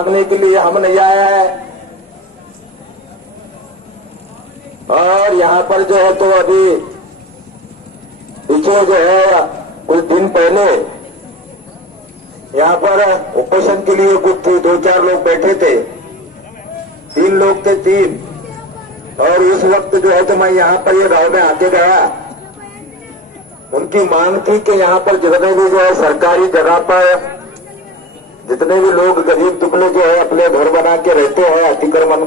मांगने के लिए हम नहीं आए हैं। और यहाँ पर जो है तो अभी पीछे जो है कुछ दिन पहले यहाँ पर उपोषण के लिए कुछ 2-4 लोग बैठे थे, 3 लोग थे 3। और उस वक्त जो है तो मैं यहाँ पर ये गांव में आके गया। उनकी मांग थी कि यहाँ पर जितने भी जो है सरकारी जगह पर जितने भी लोग गरीब दुबले जो है अपने घर बना के रहते हैं अतिक्रमण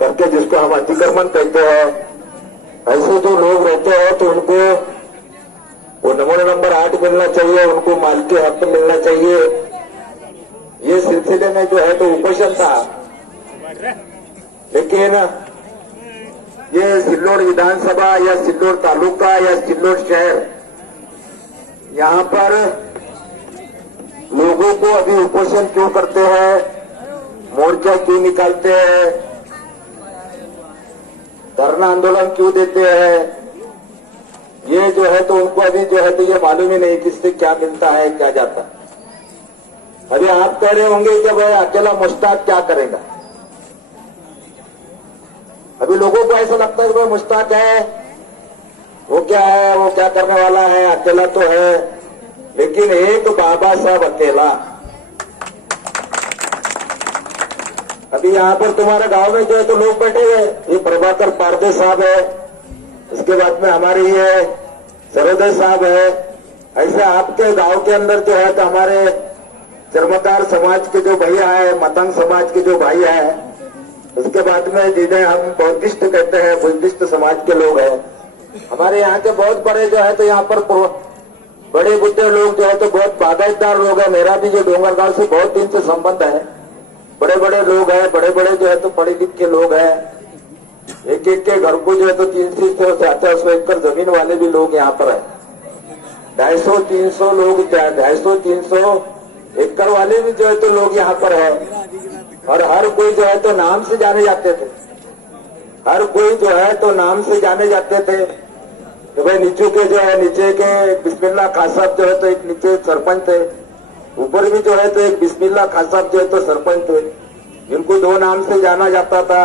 करके, जिसको हम अतिक्रमण कहते हैं, ऐसे जो लोग रहते हैं तो उनको वो नंबर 8 मिलना चाहिए, उनको मालिकी हक मिलना चाहिए। ये सिलसिले में जो है तो उपोषण था। लेकिन ये सिल्लोड विधानसभा या सिल्लोड तालुका या सिल्लोड शहर, यहाँ पर लोगों को अभी उपोषण क्यों करते हैं, मोर्चा क्यों निकालते हैं, धरना आंदोलन क्यों देते हैं, ये जो है तो उनको अभी जो है तो ये मालूम ही नहीं किससे क्या मिलता है क्या जाता है। अभी आप कह रहे होंगे कि भाई अकेला मुश्ताक क्या करेगा। अभी लोगों को ऐसा लगता है कि भाई मुश्ताक है, वो क्या है, वो क्या करने वाला है, अकेला तो है। लेकिन एक बाबा साहब अकेला। अभी यहाँ पर तुम्हारे गांव में जो है तो लोग बैठे हुए, ये प्रभाकर पारदे साहब है, इसके बाद में हमारे ये सरोदय साहब है। ऐसे आपके गांव के अंदर जो है तो हमारे चर्मकार समाज के जो भैया है, मतंग समाज के जो भाई है, उसके बाद में जिन्हें हम बौद्धिस्ट कहते हैं, बुद्धिस्ट समाज के लोग हैं। हमारे यहाँ के बहुत बड़े जो है तो यहाँ पर बड़े बुढ़े लोग जो है तो बहुत बागायतदार लोग हैं। मेरा भी जो डोंगरगांव से बहुत दिन से संबंध है। बड़े बड़े लोग हैं, बड़े बड़े जो है तो पढ़े लिखे लोग हैं। एक एक के घर को जो है तो 300-400 एकड़ जमीन वाले भी लोग यहाँ पर है। 250-300 लोग, 250-300 एकड़ वाले भी जो है तो लोग यहाँ पर है। और हर कोई जो है तो नाम से जाने जाते थे, हर कोई जो है तो नाम से जाने जाते थे कि भाई नीचे के जो है, नीचे के बिस्मिल्लाह खां साहब जो है तो एक नीचे सरपंच थे, ऊपर भी जो है तो एक बिस्मिल्लाह खां साहब जो है तो सरपंच थे, जिनको 2 नाम से जाना जाता था,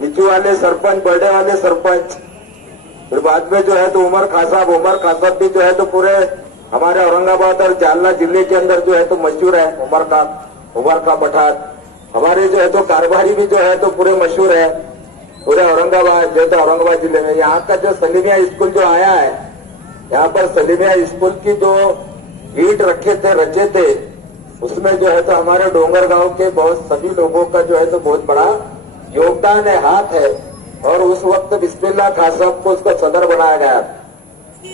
नीचे वाले सरपंच, बड़े वाले सरपंच। फिर बाद में जो है तो उमर खां साहब भी जो है तो पूरे हमारे औरंगाबाद और जालना जिले के अंदर जो है तो मशहूर है। उमर का पठार हमारे जो है तो कारभारी भी जो है तो पूरे मशहूर है पूरे औरंगाबाद, जो है औरंगाबाद जिले में। यहाँ का जो सलीमिया स्कूल जो आया है, यहाँ पर सलीमिया स्कूल की जो ईंट रचे थे, उसमें जो है तो हमारे डोंगरगांव के बहुत सभी लोगों का जो है तो बहुत बड़ा योगदान है, हाथ है। और उस वक्त बिस्मिल्लाह खां साहब को उसका सदर बनाया गया था।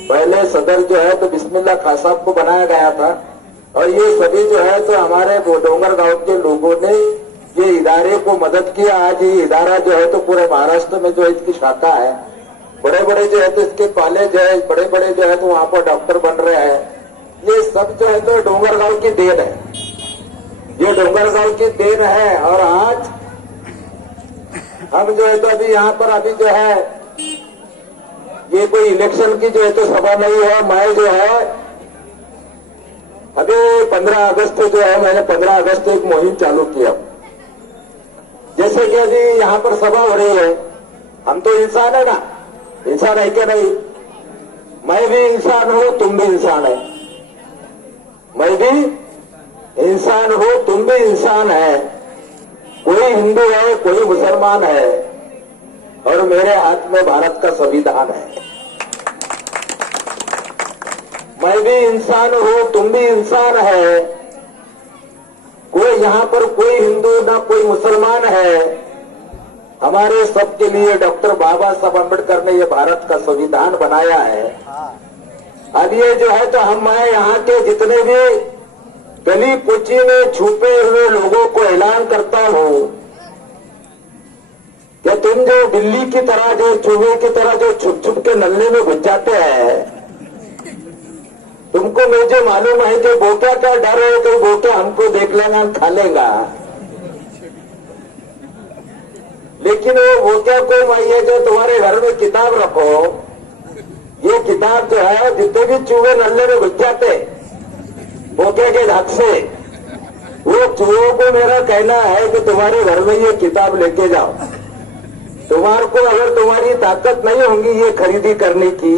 पहले सदर जो है तो बिस्मिल्लाह खां साहब को बनाया गया था। और ये सभी जो है तो हमारे डोंगरगांव के लोगों ने ये इदारे को मदद किया। आज ये इदारा जो है तो पूरे महाराष्ट्र में जो इसकी शाखा है, बड़े बड़े जो है तो इसके कॉलेज है, बड़े बड़े जो है तो वहां पर डॉक्टर बन रहे हैं। ये सब जो है तो डोंगरगांव की देन है, ये डोंगरगांव की देन है। और आज हम जो है तो अभी यहाँ पर अभी जो है ये कोई इलेक्शन की जो है तो सभा नहीं है। मैं जो है अभी 15 अगस्त जो है, मैंने 15 अगस्त एक मुहिम चालू किया। जैसे कि अभी यहाँ पर सभा हो रही है, हम तो इंसान है ना, इंसान है क्या नहीं? मैं भी इंसान हूं, तुम भी इंसान है। मैं भी इंसान हूं, तुम भी इंसान है। कोई हिंदू है, कोई मुसलमान है, और मेरे हाथ में भारत का संविधान है। मैं भी इंसान हूं, तुम भी इंसान है। कोई यहाँ पर कोई हिंदू ना कोई मुसलमान है। हमारे सबके लिए डॉक्टर बाबा साहब अम्बेडकर ने ये भारत का संविधान बनाया है। अब ये जो है तो मैं यहाँ के जितने भी गली कुची में छुपे हुए लोगों को ऐलान करता हूं कि तुम जो बिल्ली की तरह, जो चूहे की तरह जो छुप छुप के नल्ले में घुस जाते हैं, तुमको मुझे मालूम है कि बोका का डर है कि बोका हमको देख लेगा, खा लेगा। लेकिन वो बोका को माइए जो तुम्हारे घर में किताब रखो, ये किताब जो है जितने भी चूहे नल्ले में घुस जाते बोके के हक से, वो चूहों को मेरा कहना है कि तुम्हारे घर में ये किताब लेके जाओ। तुम्हारे को अगर तुम्हारी ताकत नहीं होगी ये खरीदी करने की,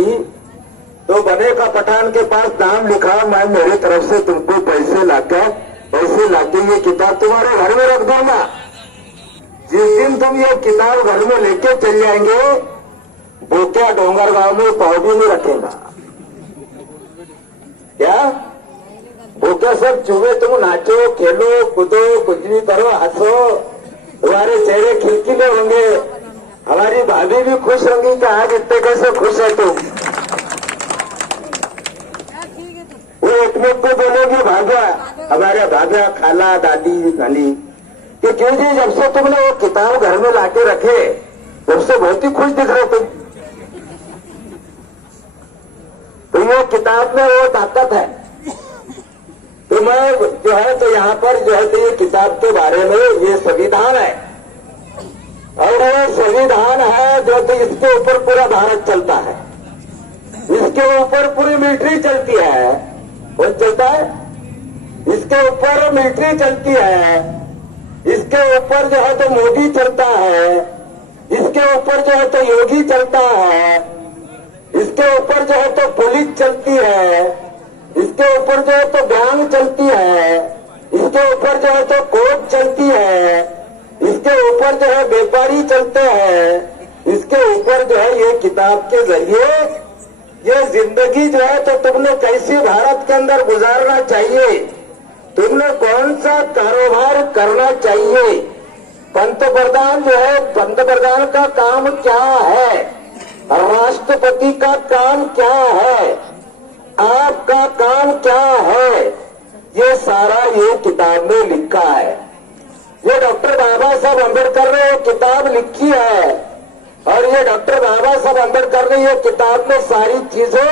तो बने का पठान के पास नाम लिखा, मैं मेरे तरफ से तुमको पैसे लाके ये किताब तुम्हारे घर में रख दूंगा। जिस दिन तुम ये किताब घर में लेके चल जाएंगे, बोक्या डोंगर गांव में पाव भी नहीं रखेगा। क्या वो क्या सब चूहे, तुम नाचो खेलो कूदो कुछ भी करो, हंसो, तुम्हारे चेहरे खिलखिले होंगे, हमारी भाभी भी खुश होंगी कि आज इतने कैसे खुश है तुम। वो एकमेक को बोलेगी भाग्या, हमारे भाग्या खाला दादी नानी कि क्यों जी जब से तुमने वो किताब घर में लाके रखे तब से बहुत ही खुश दिख रहे तुम। तो ये किताब में वो ताकत है। तो मैं जो है तो यहाँ पर जो है तो ये किताब के बारे में ये संविधान है, और ये संविधान है जो तो इसके ऊपर पूरा भारत चलता है, इसके ऊपर पूरी मिलिट्री चलती है। कौन चलता है? इसके ऊपर मिलिट्री चलती है, इसके ऊपर जो है तो मोदी चलता है, इसके ऊपर जो है तो योगी चलता है, इसके ऊपर जो है तो पुलिस चलती है, इसके ऊपर जो है तो बैंक चलती है, इसके ऊपर जो है तो कोर्ट चलती है, इसके ऊपर जो है व्यापारी चलते हैं, इसके ऊपर जो है ये किताब के जरिए ये जिंदगी जो है तो तुमने कैसी भारत के अंदर गुजारना चाहिए, तुमने कौन सा कारोबार करना चाहिए, पंतप्रधान जो है पंतप्रधान का काम क्या है, राष्ट्रपति का काम क्या है, आपका काम क्या है, ये सारा ये किताब में लिखा है। ये डॉक्टर बाबा साहब अम्बेडकर ने किताब लिखी है, और ये डॉक्टर बाबा साहब अम्बेडकर ने ये किताब में सारी चीजें,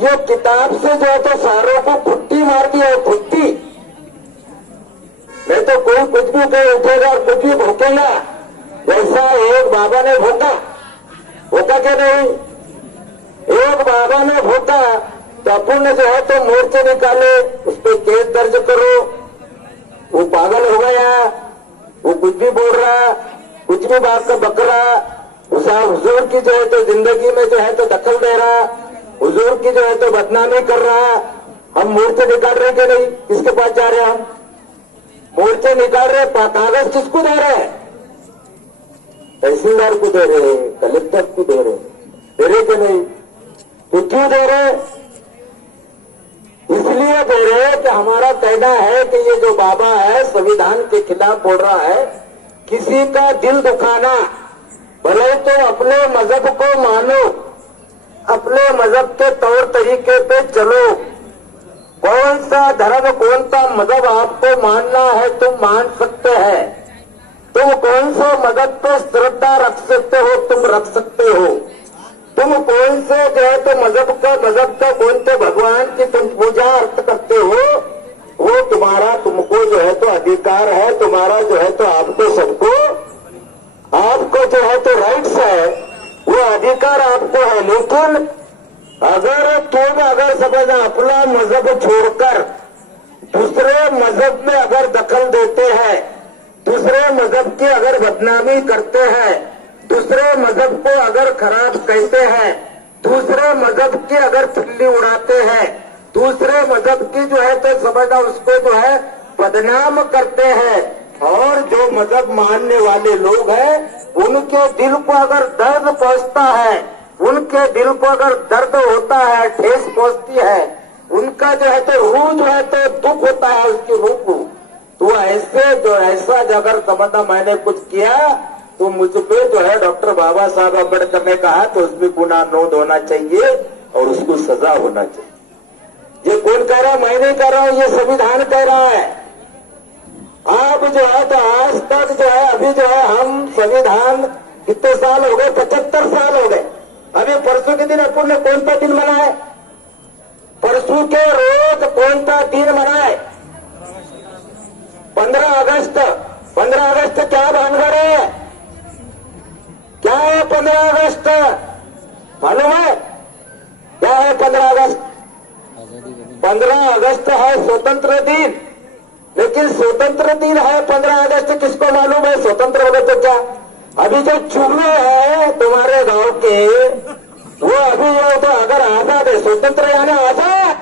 ये किताब से जो है तो सारों को खुट्टी मार दी है, खुट्टी। नहीं तो कोई कुछ भी कहीं उठेगा और कुछ भी भोंकेगा, जैसा एक बाबा ने भोंका, भोंका क्या नहीं, एक बाबा ने भोंका तो अपन ने जो है तो मोर्चे निकाले, उस पर केस दर्ज करो, वो पागल हो गया, वो कुछ भी बोल रहा, कुछ भी बात का बक रहा, हुजूर की जो है तो जिंदगी में जो है तो दखल दे रहा, हुजूर की जो है तो बदनामी कर रहा। हम मोर्चे निकाल रहे कि नहीं? किसके पास जा रहे हैं हम? मोर्चे निकाल रहे, कागज किसको दे रहे हैं? तहसीलदार को दे रहे, कलेक्टर को दे रहे कि नहीं? तो क्यों दे रहे? इसलिए दे रहे कि हमारा कहना है कि ये जो बाबा है संविधान के खिलाफ बोल रहा है, किसी का दिल दुखाना, भले तो अपने मजहब को मानो, अपने मजहब के तौर तरीके पे चलो, कौन सा धर्म कौन सा मजहब आपको मानना है तुम मान सकते हैं, तुम कौन सा मजहब पे श्रद्धा रख सकते हो तुम रख सकते हो, तुम कौन से जो है तो मजहब का कौन से भगवान की तुम पूजा अर्थ करते हो, वो तुम्हारा तुमको जो है तो अधिकार है, तुम्हारा जो है तो आपको सबको आपको जो है तो राइट्स है, वो अधिकार आपको है। लेकिन अगर तुम अगर समझना अपना मजहब छोड़कर दूसरे मजहब में अगर दखल देते हैं, दूसरे मजहब की अगर बदनामी करते हैं, दूसरे मजहब को अगर खराब कहते हैं, दूसरे मजहब की अगर खिल्ली उड़ाते हैं, दूसरे मजहब की जो है तो समझना उसको जो है बदनाम करते हैं, और जो मजहब मानने वाले लोग हैं उनके दिल को अगर दर्द पहुंचता है, उनके दिल को अगर दर्द होता है, ठेस पहुंचती है, उनका जो है तो रूह जो है तो दुख होता है उसकी रूह को, तो ऐसे जो ऐसा अगर समझना मैंने कुछ किया तो मुझ पे जो है डॉक्टर बाबा साहब अम्बेडकर ने कहा तो उसमें गुनाह नोंद होना चाहिए और उसको सजा होना चाहिए। ये कौन कह रहा है? मैं नहीं कह रहा हूं, ये संविधान कह रहा है। आप जो है तो आज तक जो है अभी जो है हम संविधान कितने साल हो गए? 75 साल हो गए। अभी परसों के दिन अपन ने कौन सा दिन मनाए? परसों के रोज कौन सा दिन मनाए? 15 अगस्त। 15 अगस्त क्या भानगढ़ है? क्या है 15 अगस्त? मालूम है क्या है 15 अगस्त? 15 अगस्त है स्वतंत्र दिन। लेकिन स्वतंत्र दिन है 15 अगस्त, किसको मालूम है स्वतंत्र होगा तो क्या। अभी जो चूहे हैं तुम्हारे गांव के, वो अभी जो तो अगर आजाद है, स्वतंत्र यानी आजाद,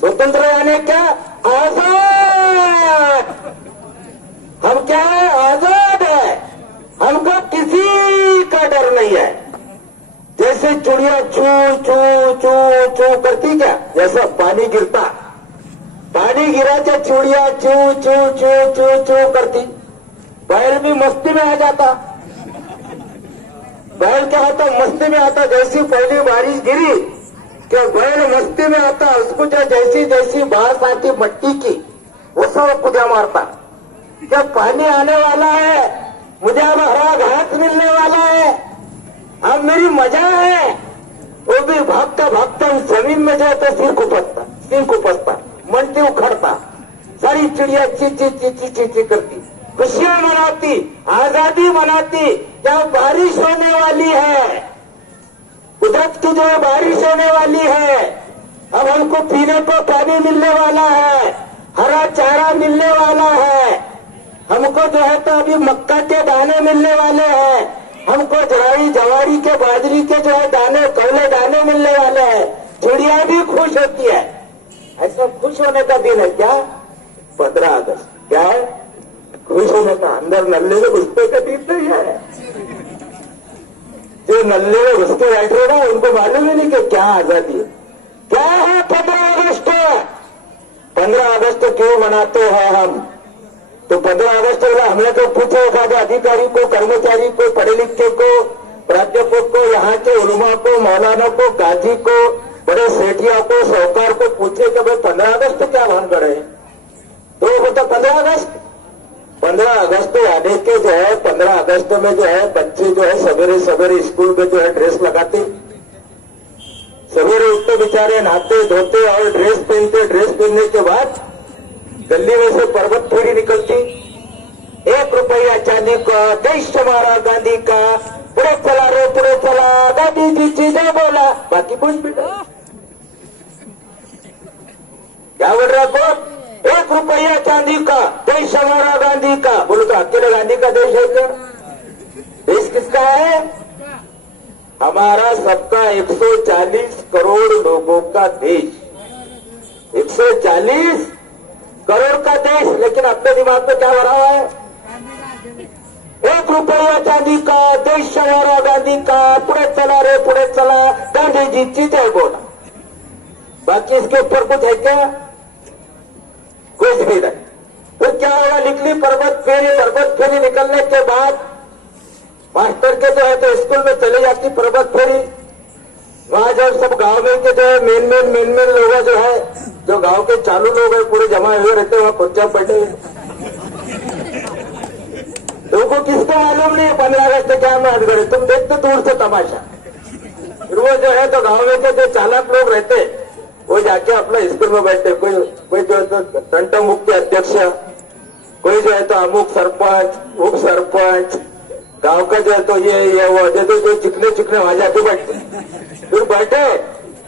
स्वतंत्र यानी क्या आजाद। हम क्या है आजाद है, हमको किसी का डर नहीं है। जैसे चिड़िया चू चू चू चू करती क्या, जैसा पानी गिरता, पानी गिरा तो चिड़िया चू चू चू चू चू करती, बैल भी मस्ती में आ जाता। बैल क्या होता मस्ती में आता, जैसी पहली बारिश गिरी कि बैल मस्ती में आता, उसको जो जैसी जैसी बारिश आती मट्टी की, वो सब कुदा मारता। जब पानी आने वाला है, मुझे अब हरा घास मिलने वाला है, अब मेरी मजा है, वो भी भागता भागता उस जमीन में जाए तो सिर कुपसता, मंटी उखड़ता, सारी चिड़िया ची ची ची ची ची ची करती, खुशियां मनाती, आजादी मनाती। जब बारिश होने वाली है, कुदरत की जो बारिश होने वाली है, अब हमको पीने को पानी मिलने वाला है, हरा चारा मिलने वाला है, हमको जो है तो अभी मक्का के दाने मिलने वाले हैं, हमको जवारी के बाजरी के जो है दाने, कौले दाने मिलने वाले हैं, चिड़िया भी खुश होती है। ऐसा खुश होने का दिन है क्या 15 अगस्त, क्या है खुश होने का। अंदर नल्ले में घुसते का दिन नहीं है। जो नल्ले में घुसते बैठे ना, उनको मालूम ही नहीं कि क्या आजादी है, क्या है 15 अगस्त। 15 अगस्त क्यों मनाते हैं हम, तो 15 अगस्त हमने तो पूछा होगा अधिकारी को, कर्मचारी को, पढ़े लिखे को, प्राध्यापक को, यहाँ के उलमा को, मौलाना को, गाजी को, बड़े सेठिया को, साहूकार को पूछे कि भाई 15 अगस्त क्या भान करे, तो वो बोलता 15 अगस्त आने के जो है 15 अगस्त में जो है बच्चे जो है सवेरे सवेरे स्कूल में जो है ड्रेस लगाते, सवेरे उठते बेचारे, नहाते धोते और ड्रेस पहनते, ड्रेस पहनने के बाद गली में से पर्वत फेरी निकलती, 1 रुपया चांदी का, देश हमारा गांधी का, पुरे चला रे पुरे चला, गांधी जी चीजें बोला, बाकी कुछ भी नहीं। क्या बोल रहा को 1 रुपया चांदी का, देश हमारा गांधी का, बोलो तो अकेले गांधी का देश है क्या, देश किसका है, हमारा सबका 140 करोड़ लोगों का देश, 140 करोड़ का देश। लेकिन अपने दिमाग में क्या भरा हुआ है, 1 रुपया चांदी का, देश हमारा गांधी का, पुरे चला रे पुरे चला, गांधी जी चीजें बोला, बाकी इसके ऊपर कुछ है क्या, कुछ भी नहीं। फिर क्या होगा, निकली पर्वत फेरी निकलने के बाद मास्टर के जो है तो स्कूल में चले जाती पर्वत फेरी। वहां जब सब गांव में के जो है मेन लोग जो है, जो गांव के चालू लोग हैं पूरे जमा हुए रहते, वहां कुर्सियां बैठे, तुमको किसको मालूम नहीं 15 अगस्त क्या मार करे, तुम देखते दूर से तमाशा। फिर वो जो है तो गांव में के जो चालक लोग रहते, वो जाके अपना स्कूल में बैठते, कोई जो है तो तंटा मुक्ति अध्यक्ष, कोई जो है तो अमुक सरपंच, उप सरपंच, गांव का जो है तो ये वो जो चिकने वहां जाके बैठते। फिर बैठे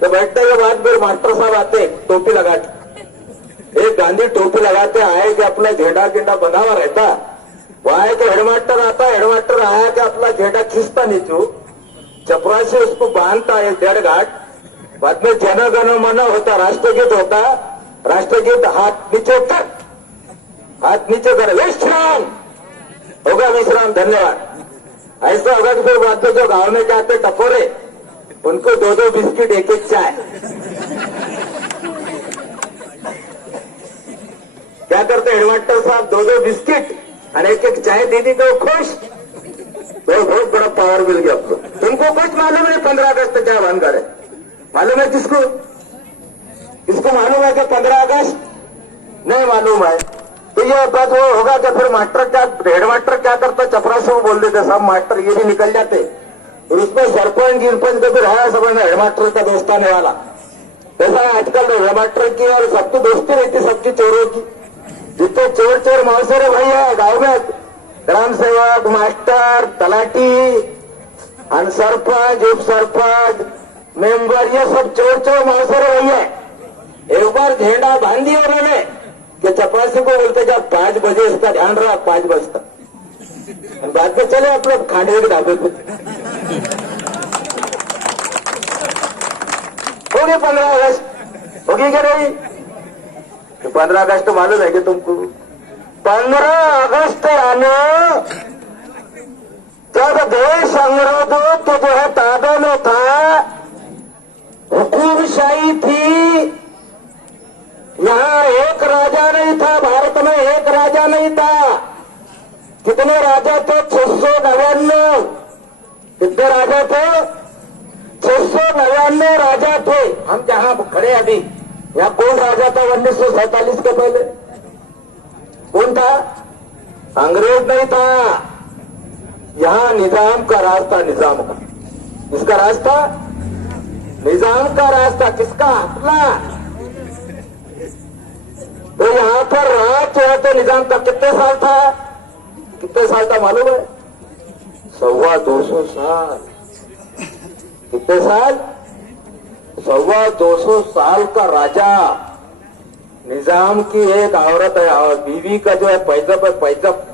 तो बैठने के बाद फिर मास्टर साहब आते, टोपी लगा के, एक गांधी टोपी लगाते आए कि अपना झेंडा बंधा हुआ रहता, वो आए कि हेडमास्टर आता, हेडमास्टर आया कि अपना झेंडा खींचता नीचू, चपरा से उसको बांधता है 1.5 घाट, बाद में जन गण मन होता, राष्ट्रगीत होता, राष्ट्रगीत हाथ नीचे कर, हाथ नीचे कर, विश्राम होगा, विश्राम, धन्यवाद। ऐसा होगा कि फिर बाद में जो गांव में जाते टपोरे, उनको 2-2 बिस्किट 1-1 चाय, क्या करते हेडमास्टर साहब 2-2 बिस्किट और 1-1 चाय दे दी तो खुश, तो बहुत बड़ा पावर मिल गया आपको। तुमको कुछ मालूम है 15 अगस्त क्या भान करे, मालूम है किसको, किसको मालूम है कि 15 अगस्त नहीं मालूम है, तो ये बात वो होगा कि फिर मास्टर क्या, हेडमास्टर क्या करता, चपरा से वो बोल देते सब मास्टर, ये भी निकल जाते, और उसमें सरपंच गिरपंच तो फिर है सब हेडमास्टर का दोस्त आने वाला। ऐसा आजकल हेडमास्टर की और सबकी दोस्ती रहती, सबकी चोरों की, जितने चोर मौसेरे भाई है गाँव में, ग्राम सेवक, मास्टर, तलाटी, सरपंच, उप सरपंच, मेंबर, ये सब चोर मौसेरे भाई है। एक बार झेंडा बांध दिया उन्होंने, कि चपरासी को बोलते कि आप 5 बजे इसका ध्यान रहा, 5 बजे तक बाद में चले आप लोग खांडवे के ढाबे पे। होगी 15 अगस्त, होगी क्या नहीं? 15 अगस्त तो मालूम है कि तुमको 15 अगस्त आने जब देश अंग्रेजों तो जो है ताबे में था, हुकूमशाही थी, यहां एक राजा नहीं था, भारत में एक राजा नहीं था। कितने राजा थे? 699। कितने राजा थे? 699 राजा थे। हम जहां खड़े अभी, यहाँ कौन राजा था 1947 के पहले? कौन था? अंग्रेज नहीं था। यहां निजाम का रास्ता, निजाम का। किसका रास्ता? निजाम का रास्ता। किसका? अपना। तो यहां पर राज जो है तो निजाम का कितने साल था? कितने साल था मालूम है? 225 साल। कितने साल? 225 साल का राजा। निजाम की एक औरत है और बीवी का जो है पैजब है, पैजब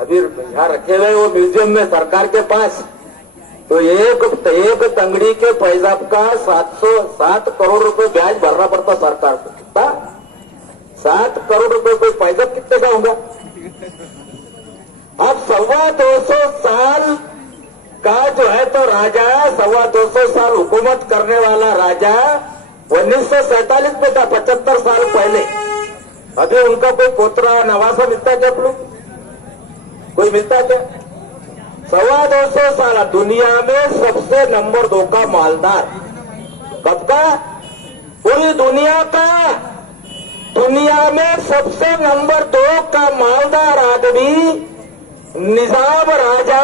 अभी यहां रखे हुए वो म्यूजियम में सरकार के पास। तो एक तंगड़ी के पैजाब का 707 करोड़ रुपए ब्याज भरना पड़ता सरकार को। कितना? 7 करोड़ रुपए कोई पैजाब कितने का होगा? अब 225 साल का जो है तो राजा, 225 साल हुकूमत करने वाला राजा 1947 में था, 75 साल पहले। अभी उनका कोई पोतरा नवासा मिलता है क्या? आप लोग कोई मिलता क्या? 225 साल। दुनिया में सबसे नंबर 2 का मालदार। कब का? पूरी दुनिया का। दुनिया में सबसे नंबर 2 का मालदार आदमी निजाम राजा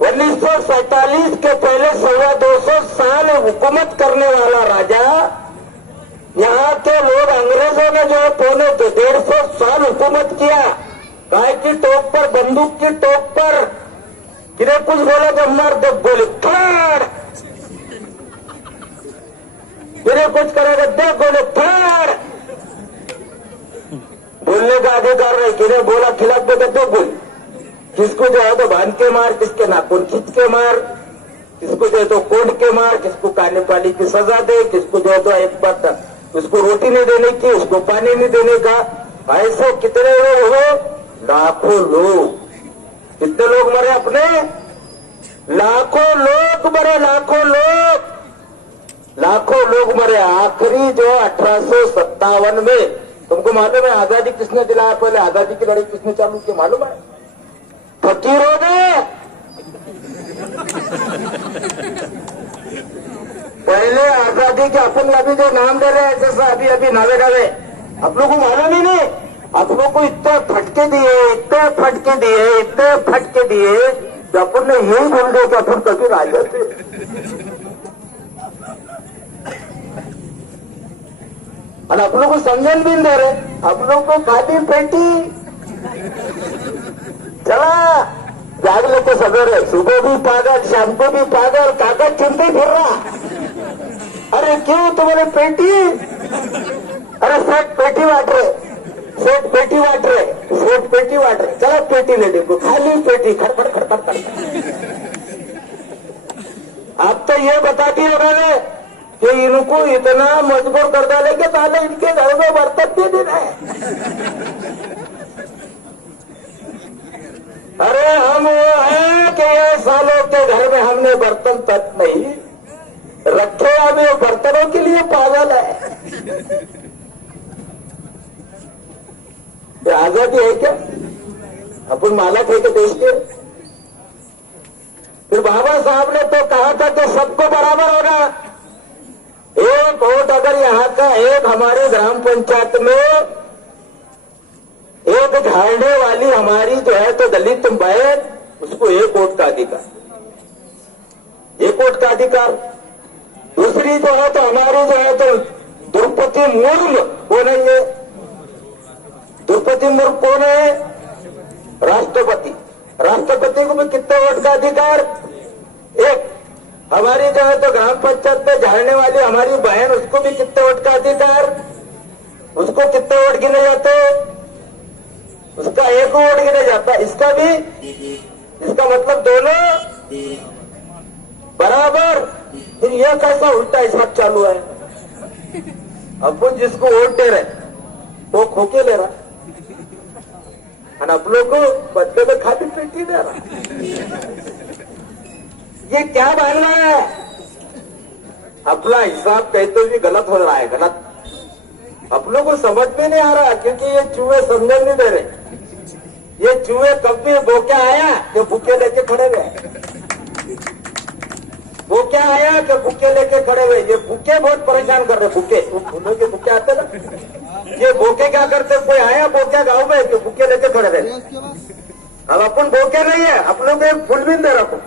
1947 के पहले 225 साल हुकूमत करने वाला राजा। यहाँ के लोग अंग्रेजों ने जो पौने 150 साल हुकूमत किया। गाय की टोक पर, बंदूक की टोक पर, किने कुछ बोला तो मर दो गोली फाड़, किने कुछ करेगा दो गोली फाड़। बोलने का अधिकार नहीं। किने बोला खिलाफ दे दो गोली। किसको जो है तो बांध के मार, किसके नाखून खींच के मार, किसको जो है तो कोड के मार, किसको काने पाली की सजा दे, किसको जो है तो एक बात उसको रोटी नहीं देने की, उसको पानी नहीं देने का। ऐसे कितने लोग हुए? लाखों लोग। कितने लोग मरे अपने? लाखों लोग मरे, लाखों लोग, लाखों लोग मरे। आखिरी जो 1857 में, तुमको मालूम है आजादी किसने दिलाया? पहले आजादी की लड़ाई किसने चालू की मालूम है? फकीरों ने। पहले आजादी के अपन अभी जो नाम दे रहे हैं जैसा अभी नावे गावे, आप लोगों को मालूम ही नहीं। आप लोग को इतने फटके दिए, इतने फटके दिए, इतने फटके दिए कि अपन ने यही बोल दिया कि अपन कभी राजा थे। और आप लोग को समझन भी नहीं दे रहे। आप लोग को खादी पेटी चला जाग लेते सवेरे, सुबह भी पागल, शाम को भी पागल, कागज चुनते फिर रहा। अरे क्यों तुम्हारे पेटी? अरे सेठ पेटी बांट रहे, सेठ पेटी बांट रहे, सेठ पेटी बांट रहे। चलो पेटी ले देखो, खाली पेटी, खड़खड़ खड़खड़ खड़खड़। अब तो ये बता दिए उन्होंने कि इनको इतना मजबूर कर डाले कि पहले इनके घर में बर्तन भी नहीं रहे। अरे हम वो हैं कि ये सालों के घर में हमने बर्तन तक नहीं रखे, हम ये बर्तनों के लिए पागल है। ये आजादी है क्या? अपन मालक है कि देश के? फिर बाबा साहब ने तो कहा था कि सबको बराबर होगा। एक वोट अगर यहाँ का एक हमारे ग्राम पंचायत में एक झाड़ने वाली हमारी जो है तो दलित बहन, उसको 1 वोट का अधिकार, 1 वोट का अधिकार। दूसरी जो है तो हमारी जो है तो द्रौपदी मुर्मू कौन है? ये द्रौपदी मुर्मू कौन है? राष्ट्रपति। राष्ट्रपति को भी कितने वोट का अधिकार? 1। हमारी जो है तो ग्राम पंचायत में झाड़ने वाली हमारी बहन, उसको भी कितने वोट का अधिकार? उसको कितने वोट गिने जाते? उसका एक वोट गिने जाता, इसका भी। इसका मतलब दोनों बराबर। फिर यह कैसा उल्टा हिसाब चालू है? अपन जिसको वोट दे रहे वो खोके ले रहा और आप लोग को बदले में खाली पेट ही दे रहा। ये क्या मानना है? अपना हिसाब कहते भी गलत हो रहा है, गलत। आप लोग को समझ में नहीं आ रहा क्योंकि ये चूहे समझ नहीं दे रहे। ये चूहे कब भी वो क्या आया जो बुके लेके खड़े हुए, वो क्या आया जो बुके लेके खड़े हुए। ये बुके बहुत परेशान कर रहे। बुके फूलों के बुके आते ना, ये बोके क्या करते? कोई आया बोके गांव में जो बुके लेके खड़े रहे। अब अपन बोके नहीं है, आप लोग एक फूल भी दे रहा अपन।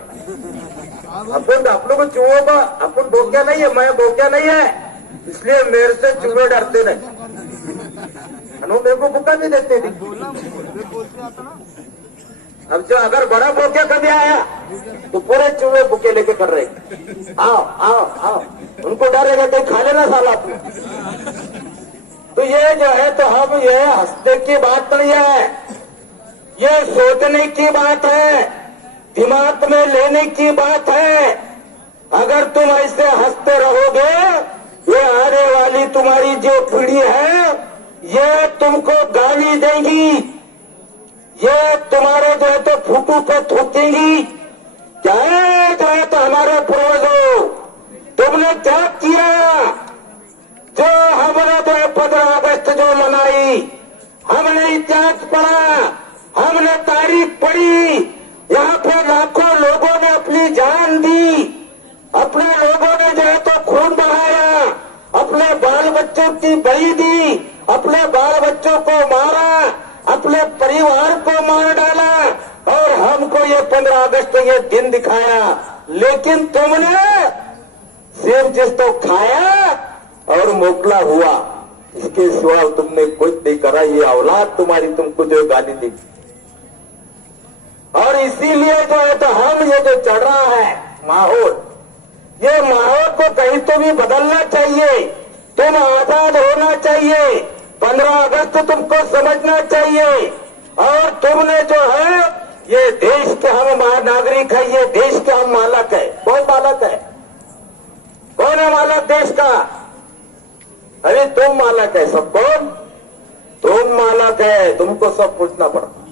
आप लोग चूहों का अपन बोके नहीं है, मैं बोके नहीं है, इसलिए मेरे से चूहे डरते नहीं। मेरे को बुका भी देते थे। अब जो अगर बड़ा बोके कभी आया तो पूरे चूहे बुके लेके कर रहे। आओ आओ आओ, उनको डरेगा कहीं खा लेना साला अपने। तो ये जो है, तो हम ये हंसने की बात नहीं है, ये सोचने की बात है, दिमाग में लेने की बात है। अगर तुम ऐसे हंसते रहोगे, ये आने वाली तुम्हारी जो पीढ़ी है ये तुमको गाली देगी, ये तुम्हारे जो है तो फूटू पे थूकेंगी। क्या जो है तो हमारे पूर्वजों तुमने क्या किया? जो हमने तो 15 अगस्त जो मनाई, हमने इतिहास पढ़ा, हमने तारीख पढ़ी, यहाँ पे लाखों लोगों ने अपनी जान दी, अपने लोगों ने जो है तो खून बहाया, अपने बाल बच्चों की बलि दी, अपने बाल बच्चों को मारा, अपने परिवार को मार डाला और हमको ये 15 अगस्त ये दिन दिखाया। लेकिन तुमने सिर्फ जिस तो खाया और मोकला हुआ, इसके सिवा तुमने कुछ नहीं करा। ये औलाद तुम्हारी तुमको जो गाली दी, और इसीलिए जो है तो हम ये जो चढ़ रहा है माहौल, ये माहौल को कहीं तो भी बदलना चाहिए। तुम आजाद होना चाहिए, 15 अगस्त तुमको समझना चाहिए। और तुमने जो है ये देश के हम नागरिक है, ये देश के हम मालक है। कौन मालक है? कौन है मालक देश का? अरे तुम मालक है। सब कौन? तुम मालक है, तुमको सब पूछना पड़ता।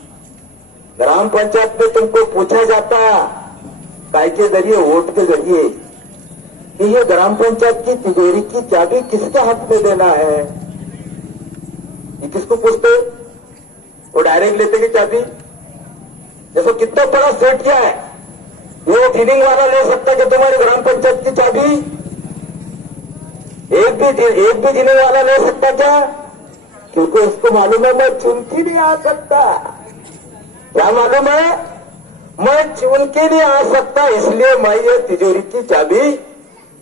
ग्राम पंचायत में तुमको पूछा जाता काय के जरिए, वोट के जरिए, कि ये ग्राम पंचायत की तिजोरी की चाबी किसके हाथ में देना है। ये किसको पूछते? वो डायरेक्ट लेते कि चाबी? जैसे कितना बड़ा सेट किया है, वो क्लीनिंग वाला ले सकता है कि तुम्हारी ग्राम पंचायत की चाबी? एक भी जीने वाला ले सकता क्या? क्योंकि उसको मालूम है मैं चुन के नहीं आ सकता। क्या मालूम है? मैं चुन के नहीं आ सकता, इसलिए मैं ये तिजोरी की चाबी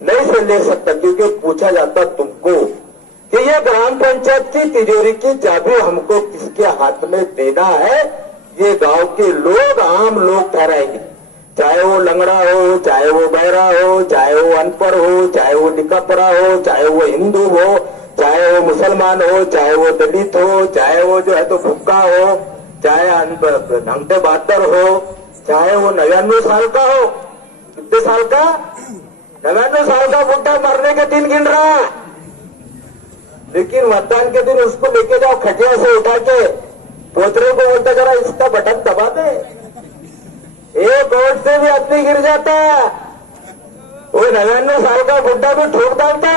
नहीं से ले सकता। क्योंकि पूछा जाता तुमको कि ये ग्राम पंचायत की तिजोरी की चाबी हमको किसके हाथ में देना है, ये गांव के लोग, आम लोग ठहराएंगे। चाहे वो लंगड़ा हो, चाहे वो बहरा हो, चाहे वो अनपढ़ हो, चाहे वो निकापरा हो, चाहे वो हिंदू हो, चाहे वो मुसलमान हो, चाहे वो दलित हो, चाहे वो जो है तो भूखा हो, चाहे नंगटे बहादुर हो, चाहे वो 99 साल का हो। कितने साल का? 99 साल का बुढ़ा मरने के दिन गिन रहा, लेकिन मतदान के दिन उसको लेके जाओ खटिया से उठा के, पोतरे को बोलता जरा इसका बटन दबा दे, एक वोट से भी आदमी गिर जाता। वो 99 साल का बुढ़ा भी ठोक डालता।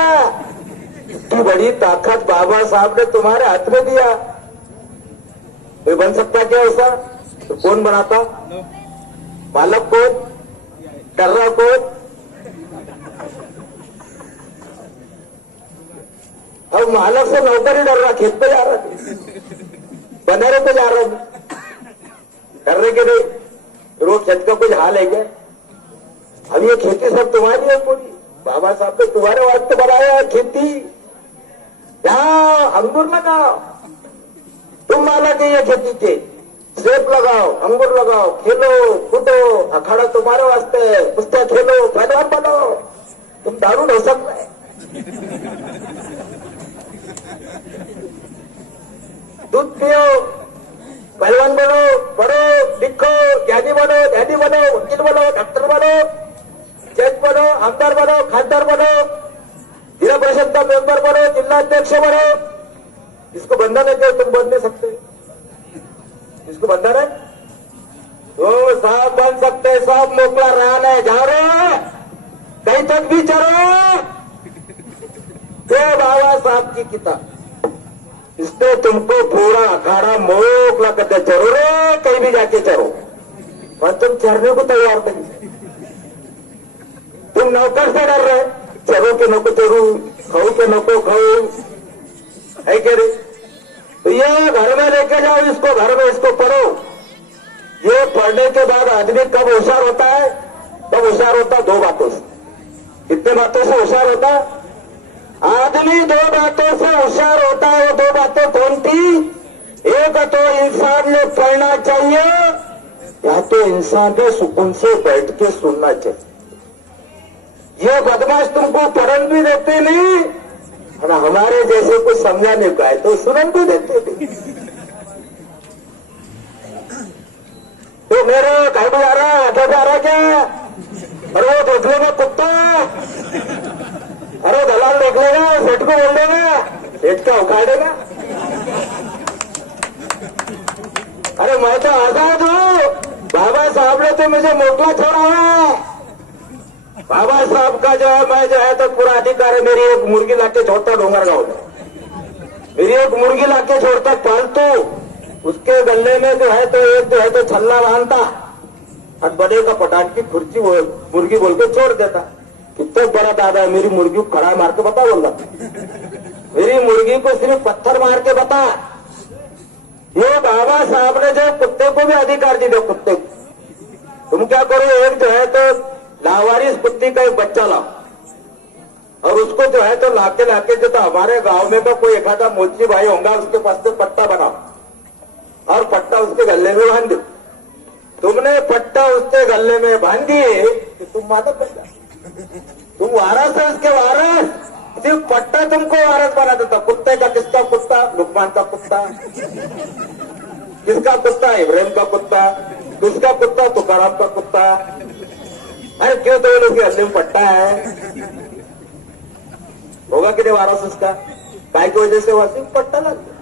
इतनी बड़ी ताकत बाबा साहब ने तुम्हारे हाथ में दिया, कोई बन सकता क्या ऐसा? तो कौन बनाता? मालक कौन? कर रहा कौन? अब मालक से नौकर ही डर रहा, खेत पे जा रहा, बंधारे पे जा रहा हूं, डर रहे के नहीं? रोज खेत का कुछ हाल है क्या? अब ये खेती सब तुम्हारी है पूरी, बाबा साहब ने तुम्हारे वास्ते बनाया है खेती। जाओ अंगूर लगाओ, तुम मालक है ये खेती के, सेब लगाओ, अंगूर लगाओ, खेलो कूदो, अखाड़ा तुम्हारे वास्ते है, कुश्तियां खेलो, पहलवान बनो, तुम दारू हो सकते। दूध पियो, पहलवान बनो, पढ़ो, लिखो, ज्ञानी बनो, ध्यानी बनो, वकील बनो, डॉक्टर बनो, जज बनो, आमदार बनो, खासदार बनो, जिला परिषद का मेंबर बनो, जिला अध्यक्ष बनो। इसको बंधन है क्या? तुम बन नहीं सकते। इसको बंधन है तो सब बन सकते, सब मोकला रहन है। जाओ रे, कहीं तक भी चलो। तो बाबा साहब की किताब, इसने तुमको पूरा अखाड़ा मोकला करते चलो रे, कहीं भी जाके चलो, पर तुम चढ़ने को तैयार नहीं। तुम नौकर से डर रहे, चलो के नको चढ़ू, खाऊ के नको खाऊ, है क्या रे? तो ये घर में लेके जाओ इसको, घर में इसको पढ़ो। ये पढ़ने के बाद आदमी कब होशियार होता है? कब होशियार होता है? दो बातों से। कितने बातों से होशियार होता है आदमी? दो बातों से होशियार होता है। वो दो बातें कौन थी? एक तो इंसान ने पढ़ना चाहिए, या तो इंसान ने सुकून से बैठ के सुनना चाहिए। ये बदमाश तुमको पढ़न भी देते नहीं, और हमारे जैसे को समझाने का है तो सुनन भी देते नहीं। तो मेरे कहीं भी आ रहा है, आगे जा रहा क्या? अरे वो देख लेगा कुत्ता, अरे दलाल देख लेगा, सेठ को बोल देगा, सेठ का उखाड़ेगा। अरे मैं तो आजाद हूँ, बाबा साहब ने तो मुझे मोकला छोड़ा है। बाबा साहब का जो है, मैं जो है तो पूरा अधिकार है। मेरी एक मुर्गी लाके छोड़ता डोंगरगांव में, मेरी एक मुर्गी लाके छोड़ता पालतू, उसके गले में जो है तो एक जो है तो छल्ला बांधता और बड़े का पठान की खुर्ची मुर्गी बोल के छोड़ देता। कितना बड़ा दादा है, मेरी मुर्गी को खड़ा मार के बता बोल रहा, मेरी मुर्गी को सिर्फ पत्थर मार के बता। ये बाबा साहब ने जो कुत्ते को भी अधिकार दी दो, कुत्ते को तुम क्या करो, एक जो है तो लावारिस कुत्ती का एक बच्चा लाओ और उसको जो है तो लाके लाके जो तो हमारे गांव में तो कोई एक आधा मोची भाई होगा, उसके पास से पट्टा बनाओ और पट्टा उसके गले में बांध दो। तुमने पट्टा उसके गले में बांध दिए कि तुम माता पिता, तुम वारस है उसके वारस। सिर्फ पट्टा तुमको वारस बना देता। कुत्ते का किसका कुत्ता? लुकमान का कुत्ता। किसका कुत्ता? इब्राहिम का कुत्ता। किसका कुत्ता? तुकाराम का कुत्ता। अरे क्यों? तो लोग गले में पट्टा है, होगा कि नहीं वारस उसका? काय की वजह से वह सिर्फ पट्टा लग गया।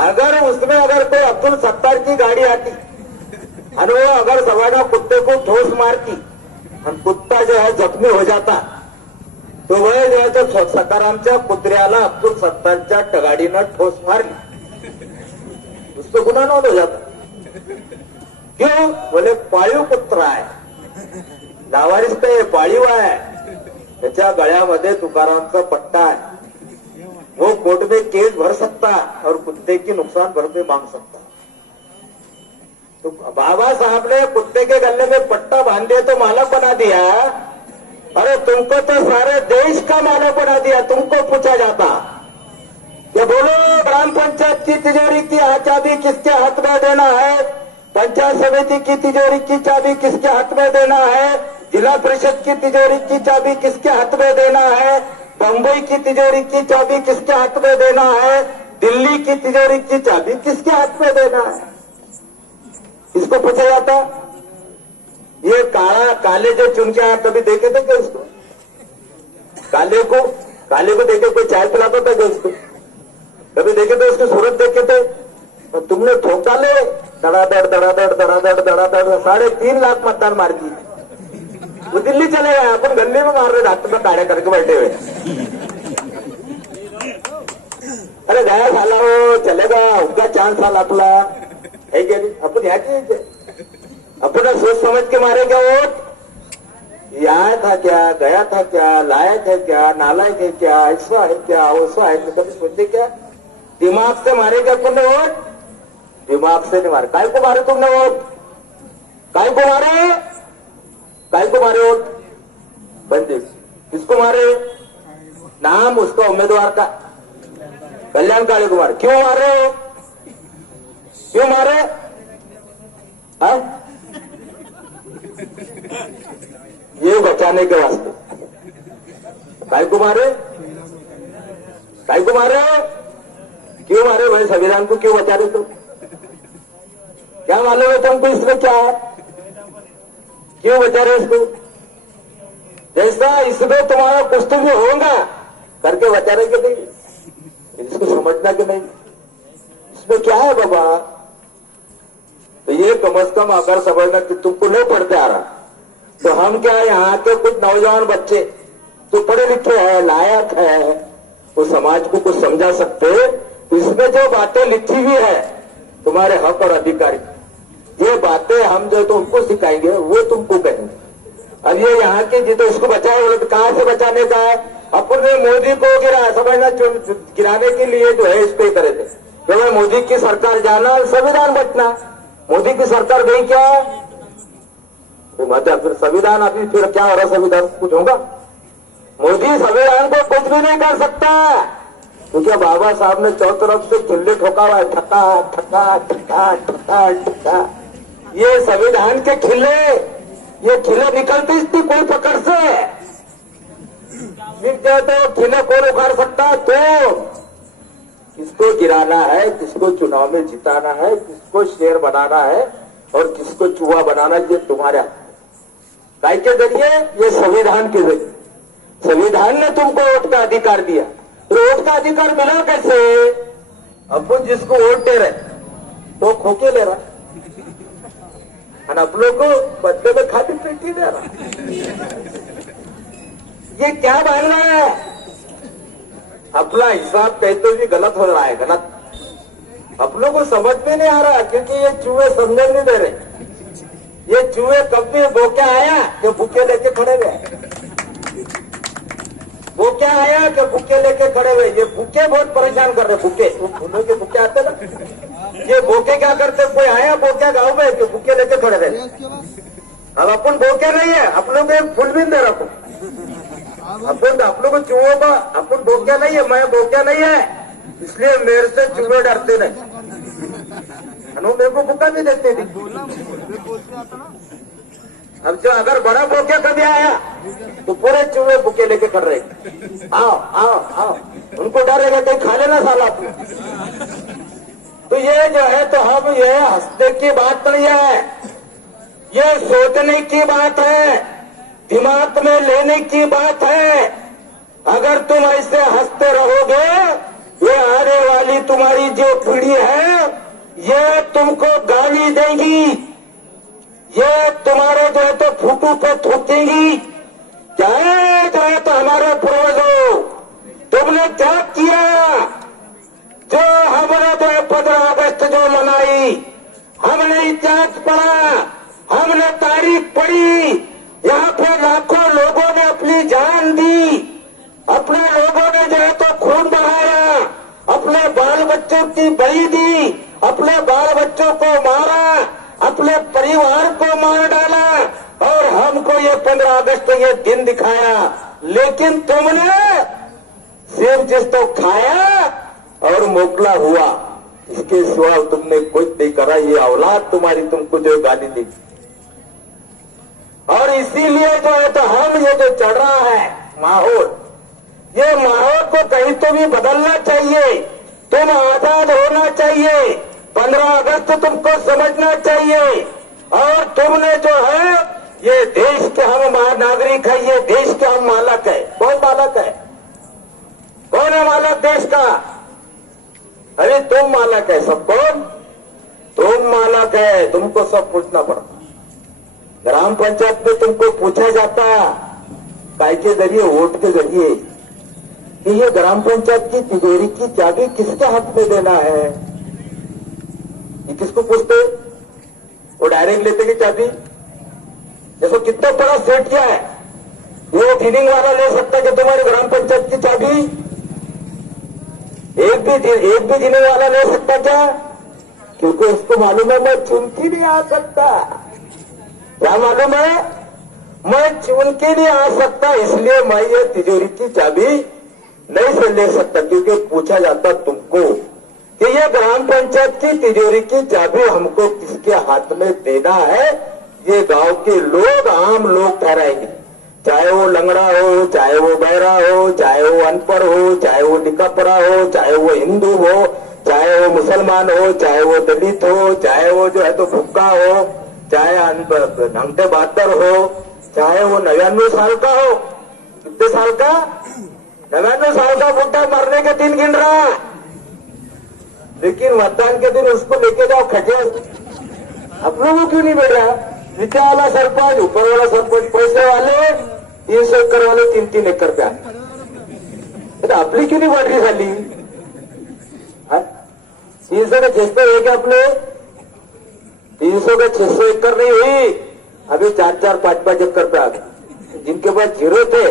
अगर उसमें अगर कोई अब्दुल सत्तार की गाड़ी आती और वो अगर सवाना कुत्ते को ठोस मारती और कुत्ता जो है जख्मी हो जाता, तो वह जो है तो सत्तारामच्या कुत्र्याला अब्दुल सत्तारच्या टगाडीनं ठोस मारली, उसको गुन्हा नोंद हो जाता। क्यों? बोले पाळीव कुत्रा आहे, लावारिस पे पाळीव आहे, त्याच्या गळ्यामध्ये तुकारामचा पट्टा है, वो कोर्ट में केस भर सकता और कुत्ते की नुकसान भरपाई मांग सकता। तो बाबा साहब ने कुत्ते के गले में पट्टा बांध दिया तो मालक बना दिया। अरे तुमको तो सारे देश का मालक बना दिया। तुमको पूछा जाता ये बोलो, ग्राम पंचायत की तिजोरी की चाबी किसके हाथ में देना है? पंचायत समिति की तिजोरी की चाबी किसके हाथ में देना है? जिला परिषद की तिजोरी की चाबी किसके हाथ में देना है? बम्बई की तिजोरी की चाबी किसके हाथ में देना है? दिल्ली की तिजोरी की चाबी किसके हाथ में देना है? इसको पूछा जाता। ये काले जो चुनके आप कभी देखे थे क्या उसको? काले को देखे कोई चाय पिलाता था क्या उसको? कभी देखे थे उसकी सूरत देखे थे? तो तुमने ठोक डाले, धड़ाधड़ धड़ाधड़ धड़ाधड़ धड़ाधड़ 3.5 लाख मतदान मार दी। वो दिल्ली चले गए, अपन गली में मार रहे, डॉक्टर में कार्य करके बैठे हुए। अरे गया साला वो चलेगा, उनका चांस साल आपला है क्या? अपन याची अपन सोच समझ के मारे क्या वोट? आया था क्या, गया था क्या, लायक है क्या, नालायक है क्या, ऐसा है क्या, वैसा है क्या, कभी सोचते क्या? दिमाग से मारे क्या तुमने वोट? दिमाग से नहीं मारे। काय को मारे तुमने वोट? काय को मारे? काय को मारे वोट? बंदिश। किसको मारे? नाम उसका उम्मीदवार का, कल्याण काले को मारे। क्यों मारे? क्यों मारे? ये बचाने के वास्ते। काय को मारे? काय को मारे? क्यों मारे भाई? संविधान को क्यों बचा रहे तुम? क्या मालूम है तुमको इसमें क्या है? क्यों बचा रहे इसको? जैसा इसमें तुम्हारा कुछ तो भी होगा करके बचा रहे कि नहीं? इसको समझना कि नहीं इसमें क्या है बाबा? तो ये कम से कम अगर समझना कि तुमको नहीं पढ़ते आ रहा तो हम क्या है, यहाँ के कुछ नौजवान बच्चे जो पढ़े लिखे हैं, लायक है, वो समाज को कुछ समझा सकते। इसमें जो बातें लिखी हुई है तुम्हारे हक और अधिकार, ये बातें हम जो तुमको सिखाएंगे वो तुमको कहेंगे। अब ये यहाँ के जितो इसको बचाए बोले तो कहां से बचाने का है? अपने मोदी को गिरा समझना, गिराने के लिए जो है इसको ही करे थे कि भाई मोदी की सरकार जाना, संविधान बचना। मोदी की सरकार गई क्या? तो मतलब फिर संविधान अभी फिर क्या हो रहा? संविधान कुछ होगा? मोदी संविधान को कुछ भी नहीं कर सकता क्योंकि बाबा साहब ने चौ तरफ से खिल्ले ठोका हुआ है, ठक्का ठक्का ठक्का ठक्का ठक्का। ये संविधान के खिल्ले, ये खिले निकलते इसकी कोई पकड़ से मिट जाए तो खिले कौन उखाड़ सकता है? तो किसको गिराना है, किसको चुनाव में जिताना है, किसको शेर बनाना है और किसको चूहा बनाना है, ये तुम्हारे हाथ में। काय के जरिए? ये संविधान के जरिए। संविधान ने तुमको वोट का अधिकार दिया, तो वोट का अधिकार मिला कैसे? अपन जिसको वोट दे रहे वो खोके ले रहा और आप लोग को बदले में खाती पेटी दे रहा। ये क्या मांगना है? अपना हिसाब कहते भी गलत हो रहा है, गलत। अपनों को समझ में नहीं आ रहा क्योंकि ये चूहे समझ नहीं दे रहे। ये चूहे कब भी भूखे आया कि भूखे लेके खड़े गए, वो क्या आया कि भूखे लेके खड़े हुए। ये भूखे बहुत परेशान कर रहे, भूखे फूलों के भूखे आते ना, ये भूखे क्या करते? कोई आया भूखे गांव में कि भूखे लेके खड़े रहे। अब अपन भूखे नहीं है, अपनों को फूल भी दे रखो। अपन आप लोग चूहों का अपन भूखे नहीं है, मैं भूखे नहीं है, इसलिए मेरे से चूहे डरते नहीं। मेरे को भूखा भी देते थे। अब जो अगर बड़ा भूखे कभी आया तो पूरे चूहे भूखे लेके कर रहे, आओ आओ आओ, उनको डरेगा कहीं खा लेना साला अपने। तो ये जो है, तो हम ये हंसने की बात नहीं है, ये सोचने की बात है, दिमाग में लेने की बात है। अगर तुम ऐसे हंसते रहोगे, ये आने वाली तुम्हारी जो पीढ़ी है ये तुमको गाली देंगी, ये तुम्हारे जो है तो फूटू पे थूकेंगी। क्या जो है तो हमारे पूर्वजों तुमने क्या किया? जो हमने जो है 15 अगस्त जो मनाई, हमने इतिहास पढ़ा, हमने तारीख पढ़ी, यहाँ पे लाखों लोगों ने अपनी जान दी, अपने लोगों ने जो है तो खून बहाया, अपने बाल बच्चों की बलि दी, अपने बाल बच्चों को मारा, अपने परिवार को मार डाला और हमको ये 15 अगस्त ये दिन दिखाया। लेकिन तुमने सिर्फ जिस तो खाया और मोकला हुआ, इसके सिवा तुमने कुछ नहीं करा। ये औलाद तुम्हारी तुमको जो गाली दी, और इसीलिए जो है तो हम ये जो चढ़ रहा है माहौल, ये माहौल को कहीं तो भी बदलना चाहिए। तुम आजाद होना चाहिए, 15 अगस्त तुमको समझना चाहिए। और तुमने जो है ये देश के हम नागरिक है, ये देश के हम मालक है। कौन मालक है? कौन है मालक देश का? अरे तुम मालक है, सब कौन? तुम मालक है, तुमको सब पूछना पड़ता। ग्राम पंचायत में तुमको पूछा जाता काय के जरिए, वोट के जरिए, कि ये ग्राम पंचायत की तिजोरी की चाबी किसके हाथ में देना है। ये किसको पूछते? वो डायरेक्ट लेते कि चाबी? जैसे कितना बड़ा सेट किया है, वो क्लीनिंग वाला ले सकता है कि तुम्हारी ग्राम पंचायत की चाबी? एक भी देने वाला ले सकता क्या? क्योंकि उसको मालूम है मैं चुन के नहीं आ सकता। क्या मालूम है? मैं चुन के नहीं आ सकता, इसलिए मैं ये तिजोरी की चाबी नहीं से ले सकता। क्योंकि पूछा जाता तुमको कि ये ग्राम पंचायत की तिजोरी की चाबी हमको किसके हाथ में देना है, ये गांव के लोग, आम लोग ठहराएंगे। चाहे वो लंगड़ा हो, चाहे वो बहरा हो, चाहे वो अनपढ़ हो, चाहे वो निकपरा हो, चाहे वो हिंदू हो, चाहे वो मुसलमान हो, चाहे वो दलित हो, चाहे वो जो है तो भूखा हो, चाहे नंगे बहादुर हो, चाहे वो 99 साल का हो। कितने साल का? 99 साल का बुढ़ा मरने के दिन गिन रहा, लेकिन मतदान के दिन उसको लेके जाओ खटिया। आप लोगों क्यों नहीं बैठ रहा? नीचे वाला सरपंच, ऊपर वाला सरपंच, पैसे वाले 300 एकड़ वाले 3-3 एकड़ का, तो आपली क्यों नहीं बढ़ रही खाली? 300 के 600 है क्या अपने? 300 के 600 एकड़ नहीं हुई, अभी 4-4, 5-5 एकड़ पे आ गए। जिनके पास जीरो थे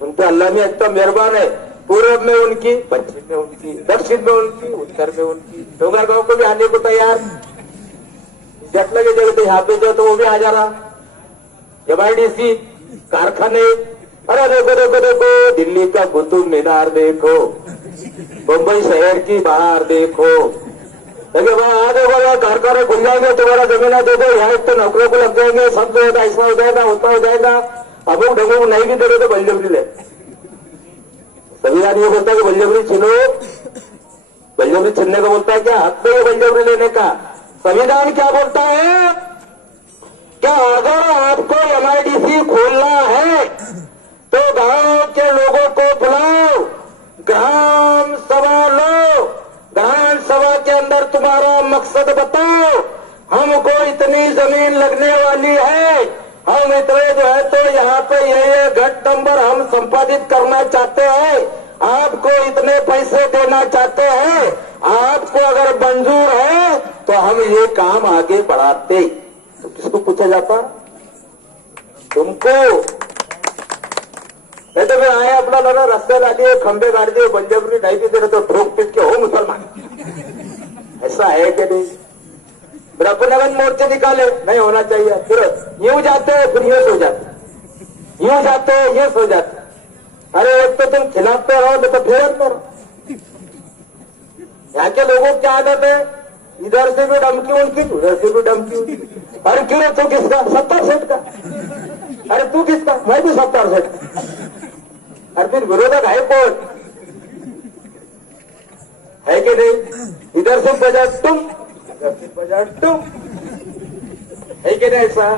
उन पे अल्लाह में इतना मेहरबान है। पूर्व में उनकी, पश्चिम में उनकी, दक्षिण में उनकी, उत्तर में उनकी, डोंगरगांव को भी आने को तैयार। जट लगे जगह तो यहाँ पे जो तो वो भी आ जा रहा। MIDC कारखाने, अरे देखो देखो देखो, दिल्ली का कुतुब मीनार देखो, मुंबई शहर की बाहर देखो। देखिए वहां आ देखो, कारखाने खुल जाएंगे, तुम्हारा जमीना दे दो, यहाँ तो नौकरियों को लग जाएंगे, सब जो होता ऐसा हो जाएगा, होता हो जाएगा। अब वो ढंगों को नहीं भी दे रहे तो बलजबरी ले। संविधान ये बोलता है कि बलजबरी छीनो, बलजबरी छीनने का बोलता है क्या? हक है बलजबरी लेने का। संविधान क्या बोलता है? क्या अगर आपको MIDC खोलना है तो गांव के लोगों को बुलाओ, ग्राम सभा लो, ग्राम सभा के अंदर तुम्हारा मकसद बताओ। हमको इतनी जमीन लगने वाली है, हम इतने जो है तो यहाँ पे ये घट नंबर हम संपादित करना चाहते हैं, आपको इतने पैसे देना चाहते हैं, आपको अगर मंजूर है तो हम ये काम आगे बढ़ाते। तो किसको पूछा जाता? तुमको। नहीं तो मैं आया अपना लगा रास्ते ला दिए, खंबे गाड़ दिए, बलजबरी नहीं भी दे रहे तो ठोक पीट के हो मुसलमान। ऐसा है कि नहीं? फिर अपने मन मोर्चे निकाले, नहीं होना चाहिए, फिर यूं जाते हैं, फिर ये सो जाते, यूं जाते हैं, ये सो जाते। अरे एक तो तुम खिलाफ पे रहो, तो फिर रहो। यहाँ के लोगों की आदत है, इधर से भी धमकी उनकी, उधर से भी धमकी उनकी। अरे क्यों तू किसका? 70% का। अरे तू किसका? मैं भी 70% का। अरे फिर विरोधक है कौन? है कि नहीं? इधर से बजट तुम, इधर से बजट तुम, है कि नहीं? ऐसा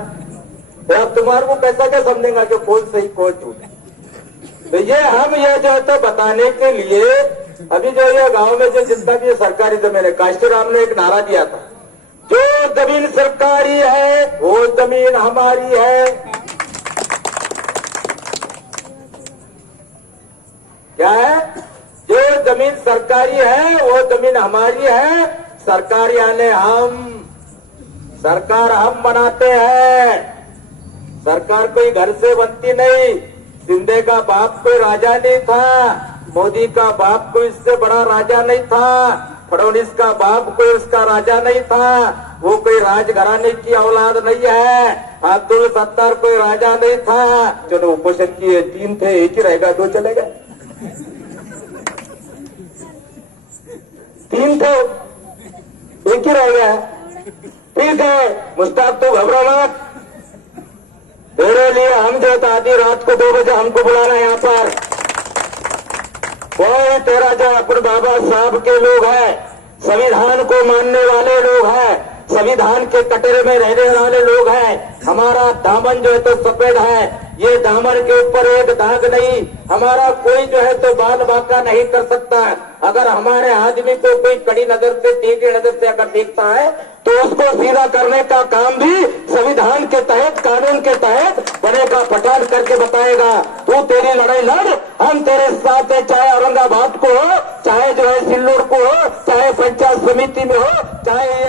तो अब तुम्हारे को कैसा क्या समझेगा कि कौन सही कौन झूठ? तो ये हम ये जो है तो बताने के लिए अभी जो ये गांव में जो जितना भी सरकारी जमीन है, काशीराम ने एक नारा दिया था, जो जमीन सरकारी है वो जमीन हमारी है। क्या है? जो जमीन सरकारी है वो जमीन हमारी है। सरकार यानी हम, सरकार हम बनाते हैं। सरकार कोई घर से बनती नहीं। शिंदे का बाप कोई राजा नहीं था, मोदी का बाप कोई इससे बड़ा राजा नहीं था, फडणवीस का बाप कोई उसका राजा नहीं था, वो कोई राजघराने की औलाद नहीं है। अब्दुल सत्तार कोई राजा नहीं था। चलो उपोषण किए, 3 थे, एक ही रहेगा, 2 चले गए। 3 थे, एक ही रह गया। ठीक है मुश्ताक, तो घबरा मत, तेरे लिए हम जो आधी रात को 2 बजे हमको बुलाना यहाँ पर। कोई तेरा जो अपने बाबा साहब के लोग हैं, संविधान को मानने वाले लोग हैं, संविधान के कटरे में रहने वाले लोग हैं। हमारा दामन जो है तो सफेद है, ये दामन के ऊपर एक दाग नहीं। हमारा कोई जो है तो बाल बांका नहीं कर सकता। अगर हमारे आदमी को कोई कड़ी नजर से, टीकी नजर से अगर देखता है तो उसको सीधा करने का काम भी संविधान के तहत, कानून के तहत बनेगा, पठान करके बताएगा। तू तेरी लड़ाई लड़, हम तेरे साथ है, चाहे औरंगाबाद को हो, चाहे जो है सिल्लोड को हो, चाहे पंचायत समिति में हो, चाहे